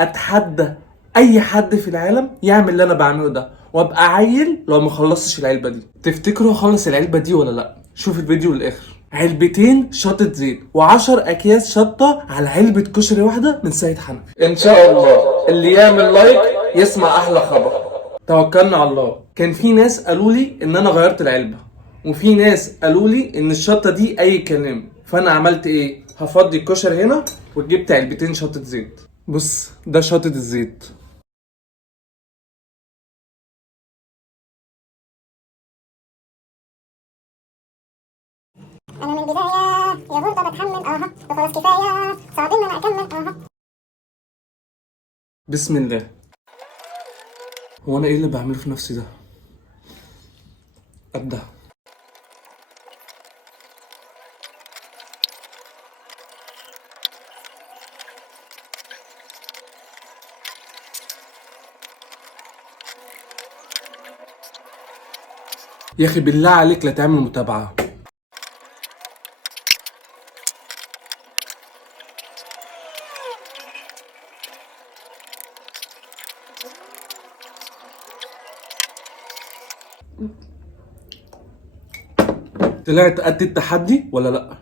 اتحدى اي حد في العالم يعمل اللي انا بعمله ده وابقى عيل لو ما خلصتش العلبه دي. تفتكروا اخلص العلبه دي ولا لا؟ شوف الفيديو للاخر. علبتين شطه زيت و10 اكياس شطه على علبه كشري واحده من سيد حنفي. ان شاء الله اللي يعمل لايك يسمع احلى خبر. توكلنا على الله. كان في ناس قالوا لي ان انا غيرت العلبه، وفي ناس قالوا لي ان الشطه دي اي كلام، فانا عملت ايه؟ هفضي الكشري هنا وجبت علبتين شطه زيت. بص ده شطه الزيت. انا من البدايه يا غربه بتحمل وخلاص كفايه صعب ان انا اكمل بسم الله. هو انا ايه اللي بعمله في نفسي ده؟ ابدا. يا اخي بالله عليك لا تعمل متابعه. طلعت قد التحدي ولا لا؟